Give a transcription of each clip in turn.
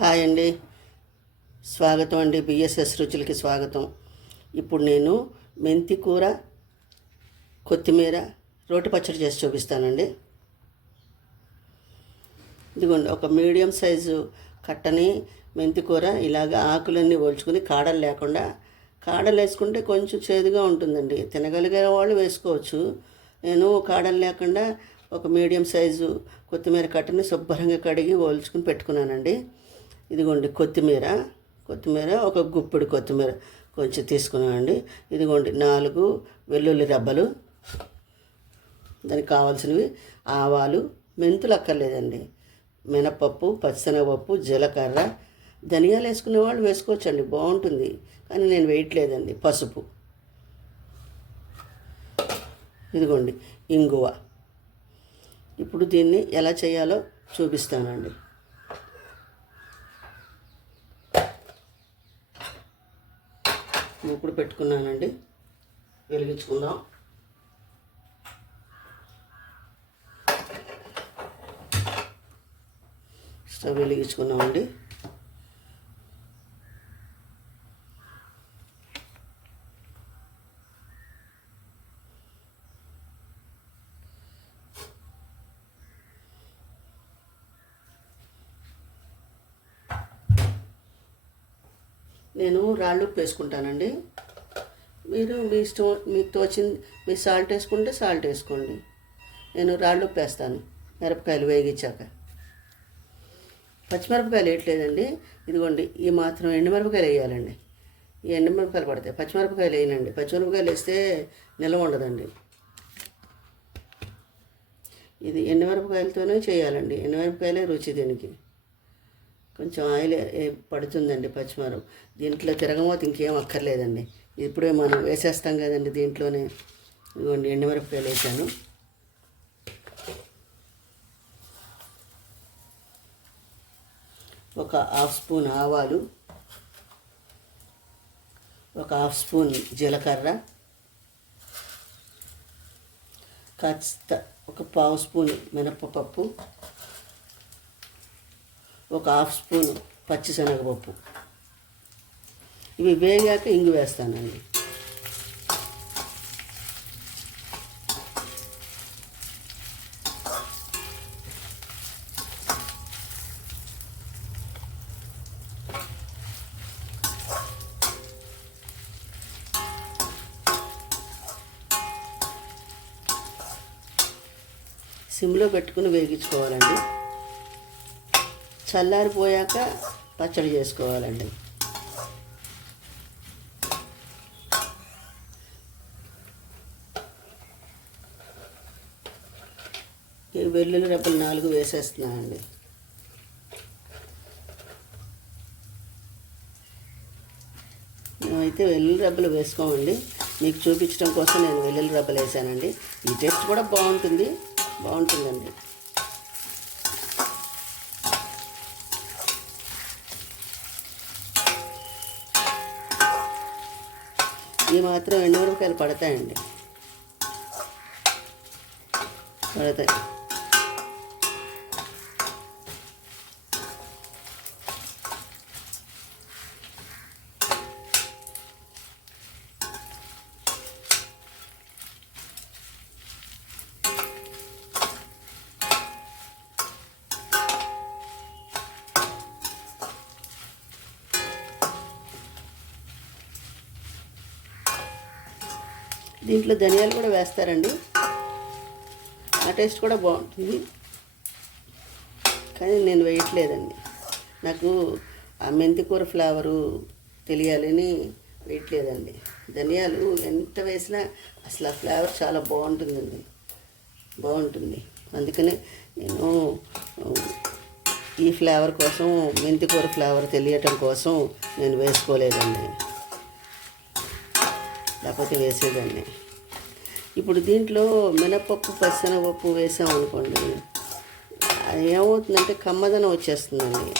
Hi అండి, స్వాగతం అండి. బిఎస్ఎస్ రుచులకి స్వాగతం. ఇప్పుడు నేను మెంతి కూర, కొత్తిమీర, రోటి పచ్చడి చేసి చూపిస్తానండి. ఇదిగోండి, ఒక మీడియం సైజు కట్టని మెంతి కూర ఇలాగ ఆకులన్నీ ఒలుచుకుని కాడలు లేకుండా, కాడలు వేసుకుంటే కొంచెం చేదుగా ఉంటుందండి. తినగలిగే వాళ్ళు వేసుకోవచ్చు. నేను కాడలు లేకుండా ఒక మీడియం సైజు కొత్తిమీర కట్టని శుభ్రంగా కడిగి ఒలుచుకుని పెట్టుకున్నానండి. ఇదిగోండి కొత్తిమీర ఒక గుప్పెడు కొత్తిమీర కొంచెం తీసుకున్నానండి. ఇదిగోండి 4 వెల్లుల్లి రెబ్బలు, దానికి కావాల్సినవి ఆవాలు, మెంతులు అక్కర్లేదండి, మినపప్పు, పచ్చిశనగపప్పు, జీలకర్ర, ధనియాలు వేసుకునే వాళ్ళు వేసుకోవచ్చండి, బాగుంటుంది, కానీ నేను వేయట్లేదండి. పసుపు, ఇదిగోండి ఇంగువ. ఇప్పుడు దీన్ని ఎలా చేయాలో చూపిస్తానండి. ఇప్పుడు పెట్టుకున్నానండి, వెలిగించుకుందాం. స్టవ్ వెలిగించుకున్నామండి. నేను రాళ్ళు ఉప్పు వేసుకుంటానండి. మీరు మీ ఇష్టం, మీకు తోచింది, మీరు సాల్ట్ వేసుకుంటే సాల్ట్ వేసుకోండి. నేను రాళ్ళు ఉప్పు వేస్తాను మిరపకాయలు వేగించాక. పచ్చిమిరపకాయలు వేయట్లేదండి. ఇదిగోండి, ఈ మాత్రం ఎండుమిరపకాయలు వేయాలండి. ఈ ఎండుమిరపకాయలు పడతాయి, పచ్చిమిరపకాయలు వేయనండి. పచ్చిమిరపకాయలు వేస్తే నిల్వ ఉండదండి. ఇది ఎండుమిరపకాయలతోనే చేయాలండి. ఎండుమిరపకాయలే రుచి దీనికి. కొంచెం ఆయిల్ పడుతుందండి పచ్చిమిరప. దీంట్లో తిరగమోత ఇంకేం అక్కర్లేదండి. ఇప్పుడే మనం వేసేస్తాం కదండి దీంట్లోనే. ఇదిగోండి ఎండుమిరపకాయలు వేసాను. ఒక 1/2 స్పూన్ ఆవాలు, ఒక 1/2 స్పూన్ జీలకర్ర, కాస్త ఒక 1/2 స్పూన్ మినపప్పు, ఒక 1/2 స్పూన్ పచ్చిశనగపప్పు. ఇవి వేగాక ఇంగు వేస్తానండి. సిమ్లో పెట్టుకుని వేగించుకోవాలండి. చల్లారిపోయాక పచ్చడి చేసుకోవాలండి. వెల్లుల్లి రెబ్బలు 4 వేసేస్తున్నానండి. మేమైతే వెల్లుల్లి రెబ్బలు వేసుకోమండి, మీకు చూపించడం కోసం నేను వెల్లుల్లి రెబ్బలు వేసానండి. ఈ టేస్ట్ కూడా బాగుంటుందండి. ఈ మాత్రం ఎండుమిరపకాయలు పడతాయి. దీంట్లో ధనియాలు కూడా వేస్తారండి, ఆ టేస్ట్ కూడా బాగుంటుంది, కానీ నేను వేయట్లేదండి. నాకు ఆ మెంతి కూర ఫ్లేవరు తెలియాలని వేయట్లేదండి. ధనియాలు ఎంత వేసినా అసలు ఆ ఫ్లేవర్ చాలా బాగుంటుంది. అందుకని నేను ఈ ఫ్లేవర్ కోసం, మెంతి కూర ఫ్లేవర్ తెలియటం కోసం నేను వేసుకోలేదండి, లేకపోతే వేసేదాన్ని. ఇప్పుడు దీంట్లో మినపప్పు, పచ్చిశనగపప్పు వేసామనుకోండి, అది ఏమవుతుందంటే కమ్మదనం వచ్చేస్తుందండి.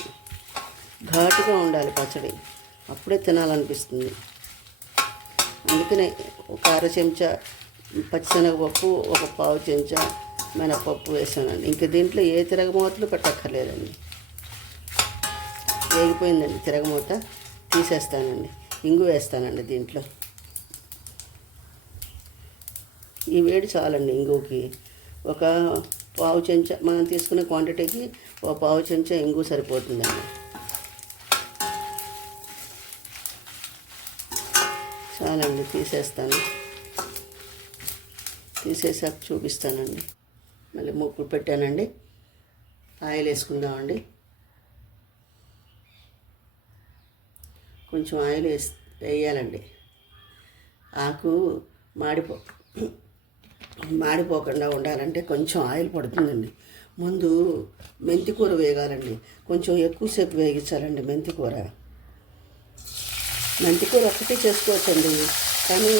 ఘాటుగా ఉండాలి పచ్చడి, అప్పుడే తినాలనిపిస్తుంది. అందుకనే ఒక 1/2 చెంచా పచ్చిశనగపప్పు, ఒక 1/4 చెంచా మినపప్పు వేసానండి. ఇంకా దీంట్లో ఏ తిరగమూతలు పెట్టక్కర్లేదండి. వేగిపోయిందండి తిరగమూత. తీసేస్తానండి. ఇంగు వేస్తానండి దీంట్లో. ఈ వేడి చాలండి ఇంగుకి. ఒక పావు చెంచా, మనం తీసుకునే క్వాంటిటీకి ఒక పావు చెంచా ఇంగు సరిపోతుందండి. చాలండి, తీసేస్తాను. తీసేసాక చూపిస్తానండి. మళ్ళీ మూకుడు పెట్టానండి. ఆయిల్ వేసుకుందామండి. కొంచెం ఆయిల్ వేయాలండి. ఆకు మాడిపోకుండా ఉండాలంటే కొంచెం ఆయిల్ పడుతుందండి. ముందు మెంతికూర వేగాలండి. కొంచెం ఎక్కువసేపు వేగించాలండి మెంతికూర. మెంతికూర ఒక్కటే చేసుకోవచ్చండి, కానీ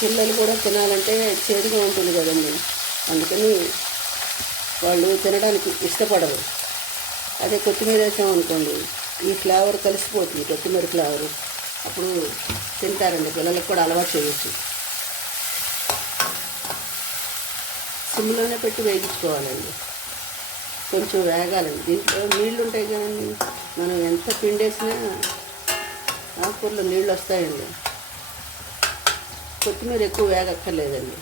పిల్లలు కూడా తినాలంటే చేదుగా ఉంటుంది కదండి, అందుకని వాళ్ళు తినడానికి ఇష్టపడరు. అదే కొత్తిమీర వేసామనుకోండి, ఈ ఫ్లేవర్ కలిసిపోతుంది, కొత్తిమీర ఫ్లేవరు. అప్పుడు తింటారండి, పిల్లలకు కూడా అలవాటు చేయొచ్చు. సిమ్లోనే పెట్టి వేగించుకోవాలండి. కొంచెం వేగాలండి. దీంట్లో నీళ్ళు ఉంటాయి కదండి, మనం ఎంత పిండేసినా ఆకుకూరలో నీళ్ళు వస్తాయండి. కొత్తిమీర ఎక్కువ వేగక్కర్లేదండి.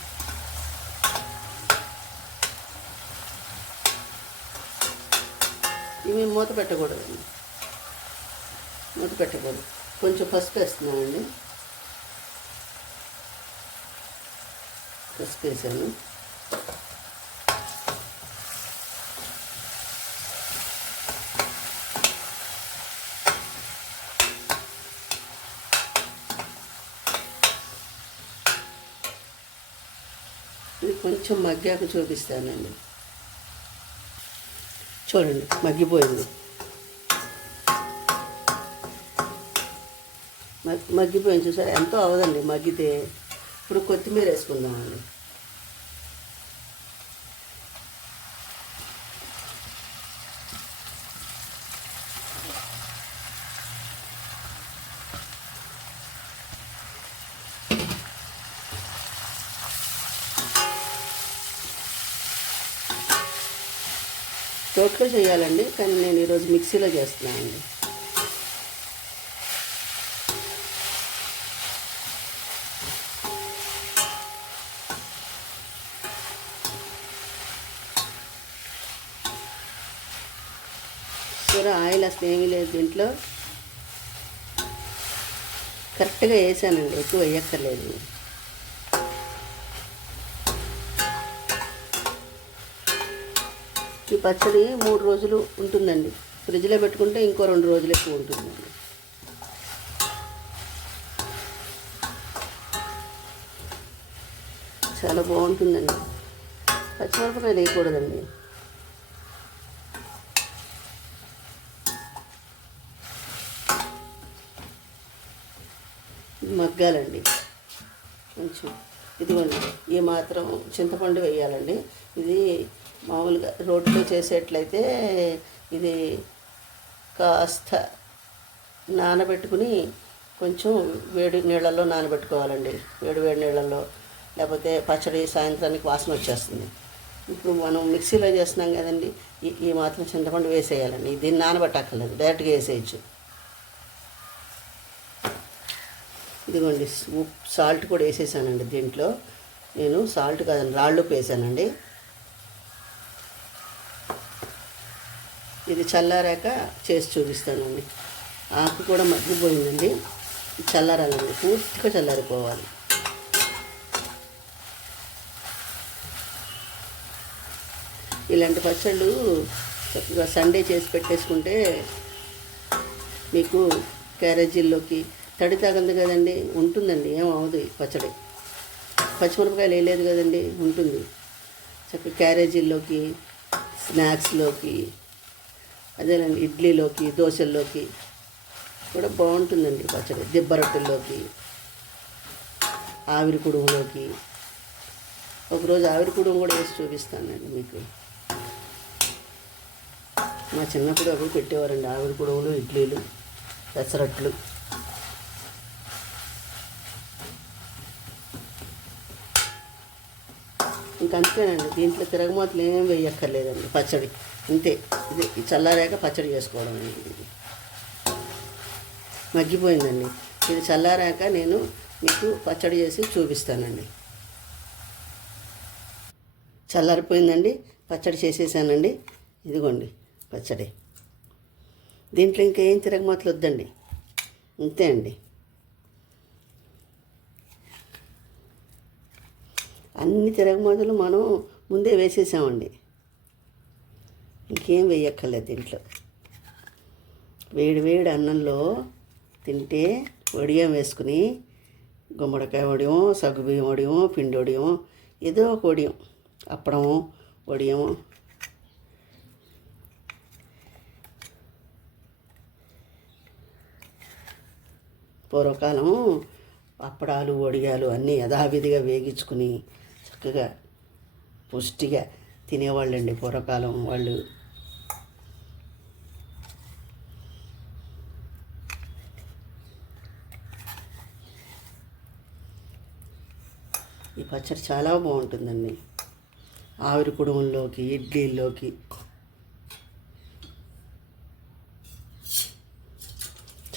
ఇవి మూత పెట్టకూడదండి, మూత పెట్టకూడదు. కొంచెం పసుపు వేస్తున్నానండి. పసుపు వేసాను. ఇది కొంచెం మగ్గాక చూపిస్తానండి. చూడండి, మగ్గిపోయింది. మగ్గిపోయింది చూసారా, ఎంతో అవదండి మగ్గితే. ఇప్పుడు కొత్తిమీర వేసుకుందామండి. రోట్లో చేయాలండి, కానీ నేను ఈరోజు మిక్సీలో చేస్తున్నానండి. సరే, ఆయిల్ అసలు ఏమీ లేదు దీంట్లో. కరెక్ట్గా వేసానండి, ఎక్కువ వేయక్కర్లేదు. ఈ పచ్చడి 3 రోజులు ఉంటుందండి. ఫ్రిడ్జ్లో పెట్టుకుంటే ఇంకో 2 రోజులు ఎక్కువ ఉంటుందండి. చాలా బాగుంటుందండి. పచ్చిమిరపకాయలు వేయకూడదండి. మగ్గాలండి కొంచెం. ఇదిగోండి, ఈ మాత్రం చింతపండు వేయాలండి. ఇది మామూలుగా రోట్లో చేసేట్లయితే ఇది కాస్త నానబెట్టుకుని కొంచెం వేడి నీళ్ళల్లో నానబెట్టుకోవాలండి. వేడి నీళ్ళల్లో, లేకపోతే పచ్చడి సాయంత్రానికి వాసన వచ్చేస్తుంది. ఇప్పుడు మనం మిక్సీలో చేస్తున్నాం కదండి, ఈ మాత్రం చింతపండు వేసేయాలండి. దీన్ని నానబెట్టక్కర్లేదు, డైరెక్ట్గా వేసేయచ్చు. ఇదిగోండి, సాల్ట్ కూడా వేసేసానండి దీంట్లో. నేను సాల్ట్ కాదండి, రాళ్ళుప్పు వేసానండి. ఇది చల్లారాక చేసి చూపిస్తానండి. ఆకు కూడా మగ్గిపోయిందండి, చల్లారాలండి, పూర్తిగా చల్లారిపోవాలి. ఇలాంటి పచ్చళ్ళు చక్కగా సండే చేసి పెట్టేసుకుంటే మీకు క్యారేజీల్లోకి తడి తాగంది కదండి, ఉంటుందండి, ఏమవుదు పచ్చడి. పచ్చిమిరపకాయలు వేయలేదు కదండి, ఉంటుంది. చక్కగా క్యారేజీల్లోకి, స్నాక్స్లోకి, అదేనండి ఇడ్లీలోకి, దోశల్లోకి కూడా బాగుంటుందండి పచ్చడి. దిబ్బ రొట్టెల్లోకి, ఆవిరి కుడుములోకి. ఒకరోజు ఆవిరి కుడుము కూడా వేసి చూపిస్తానండి మీకు. మా చిన్నప్పుడు అవి పెట్టేవారండి, ఆవిరి కుడుములు, ఇడ్లీలు, పెసరట్లు. ఇంకంతేనండి, దీంట్లో తిరగమాతలు ఏం వేయక్కర్లేదండి. పచ్చడి ఇంతే. ఇది చల్లారాక పచ్చడి చేసుకోవడం అనేది. మగ్గిపోయిందండి. ఇది చల్లారాక నేను మీకు పచ్చడి చేసి చూపిస్తానండి. చల్లారిపోయిందండి, పచ్చడి చేసేసానండి. ఇదిగోండి పచ్చడి. దీంట్లో ఇంకేం తిరగమాతలు వద్దండి, అంతే అండి. అన్ని తిరగమాతలు మనం ముందే వేసేసామండి, ఇంకేం వేయక్కర్లేదు దీంట్లో. వేడి వేడి అన్నంలో తింటే వడియం వేసుకుని, గుమ్మడికాయ వడియం, సగ్గుబియ్యం వడియం, పిండి వడియం, ఏదో ఒక వడియం, అప్పడము వడియం, పూర్వకాలం అప్పడాలు వడియాలు అన్నీ యథావిధిగా వేగించుకుని చక్కగా పుష్టిగా తినేవాళ్ళండి పూర్వకాలం వాళ్ళు. ఈ పచ్చడి చాలా బాగుంటుందండి, ఆవిరి కుడుముల్లోకి, ఇడ్లీల్లోకి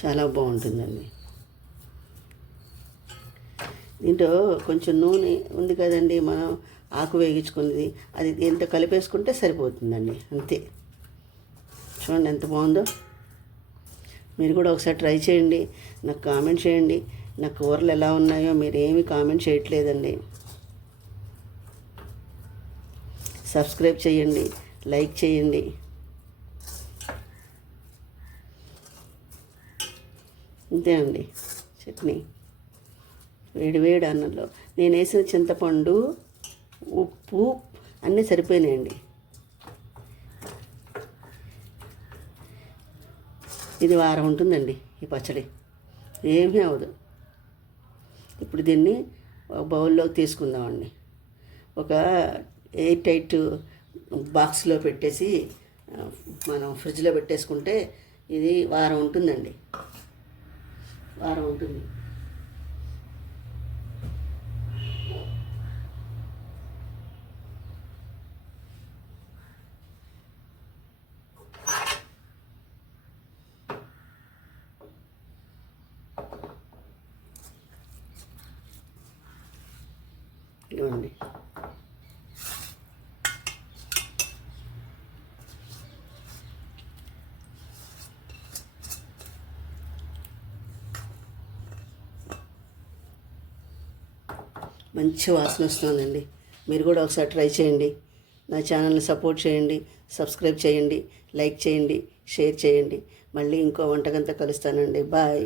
చాలా బాగుంటుందండి. దీంట్లో కొంచెం నూనె ఉంది కదండి, మనం ఆకు వేగించుకున్నది, అది దీంట్లో కలిపేసుకుంటే సరిపోతుందండి, అంతే. చూడండి ఎంత బాగుందో. మీరు కూడా ఒకసారి ట్రై చేయండి, నాకు కామెంట్ చేయండి. నా కూరలు ఎలా ఉన్నాయో మీరు ఏమీ కామెంట్ చేయట్లేదండి. సబ్స్క్రైబ్ చేయండి, లైక్ చేయండి. అంతే అండి చట్నీ. వేడి వేడి అన్నంలో నేను వేసిన చింతపండు, ఉప్పు అన్నీ సరిపోయినాయండి. ఇది వారం ఉంటుందండి ఈ పచ్చడి, ఏమీ అవ్వదు. ఇప్పుడు దీన్ని ఒక బౌల్లోకి తీసుకుందామండి. ఒక ఎయిర్ టైట్ బాక్స్లో పెట్టేసి మనం ఫ్రిడ్జ్లో పెట్టేసుకుంటే ఇది వారం ఉంటుందండి, వారం ఉంటుంది. ఇవ్వండి. మంచి వాసన వస్తుందండి. మీరు కూడా ఒకసారి ట్రై చేయండి. నా ఛానల్ని సపోర్ట్ చేయండి, సబ్స్క్రైబ్ చేయండి, లైక్ చేయండి, షేర్ చేయండి. మళ్ళీ ఇంకో వంటకంతో కలుస్తానండి. బాయ్.